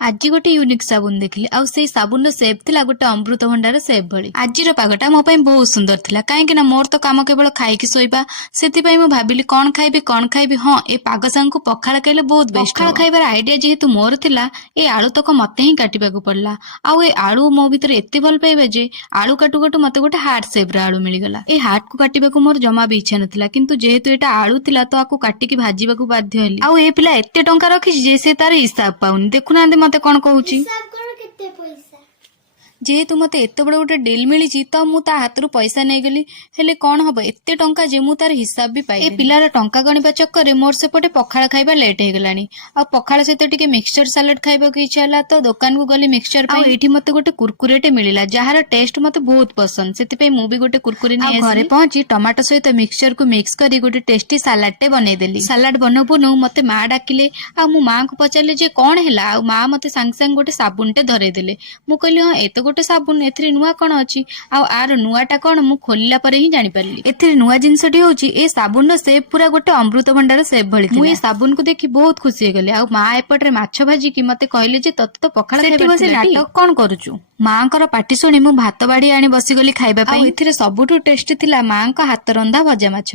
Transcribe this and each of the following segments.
आज गोटे यूनिक साबुन देखली आउ से साबुन सेप थिला गोटे अमृतभंडार सेप भली। आज पागटा मो पई बहुत सुंदर थिला काहेकि ना मोर तो काम केवल खाइकी सोइबा सेति पई मो भाबिली कोन खाइबी हां ए पाग सांग को पखाला खाइले बहुत बेस्ट। पखाला खाइबार आइडिया जेहेतु मोर थिला ए आलू तक मते ही काटिबा को पड़ला आउ ए आलू मो भीतर एते भल पाइबा जे आलू काटू काटू मते गोटे हार्ट सेप रे आलू मिली गला। ए हार्ट को काटिबा को मोर जमा भी इच्छा नथिला किंतु जेहेतु एटा आलू थिला तो आकु काटिकी भाजीबा को बाध्य हेली। आउ ए पिला एते टंका रखिस जे से तार हिसाब पाउनी देखुना मते कौन कहूँ जेहेतु मते एत बड़ गोटे डील मिली तो मु ता हाथ पैसा नहीं गली हेले कौन हम एते टंका जे मु तार हिसाब भी पाई। ए पिलार टंका गणिबा चक्कर रे मोर सेपटे पखाला खाइबा लेट हो गलानी आ पखाला सहित टिके मिक्सचर सालाड खाइबा को इच्छा होला तो दुकान को गली मिक्सचर पई एठी मते गोटे कुरकुरेटे मिलिला जहार टेस्ट मते बहुत पसंद सेति पे मु भी गोटे कुरकुरे नै आसी घरे पहुंची टमाटो सहित मिक्सचर को मिक्स करी गोटे टेस्टी सालाड टे बनै देली। सालाड बनबुनु मते मां डाकिले आ मु मां को पचारले जे कोन हैला आ मां मते सांग सांग गोटे साबुन टे धरे देले। मु कहली हां एतो गोटे साबुन एथरे नुआ कौन अच्छी आर नुआटा कौन मु खोलिला परे ही जानि पारली। एथरे नुआ जिंसटी होची ए साबुन सेप पूरा गोटे अमृतभंडार सेप भली थी। मु ए साबुन को देखि बहुत खुशी हो गली आ मां एपटरे माछ भाजी की मते कहले जे तत तो पखाला खाइबा बसे नाटक कोन करूचु। मां कर पाटी सुनी मु भात बाड़ी आनी बसी गली खाइबा पई। एथरे सबुठु टेस्टी थिला मां का हाथ रंधा भजा माछ।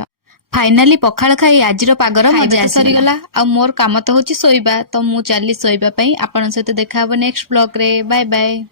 फाइनाली पखाल खाई आजिर पागर मजा सरीगला आ मोर काम तो होची सोइबा तो मु चाली सोइबा पई आपन सहित देखा नेक्स्ट ब्लॉग रे। Bye bye.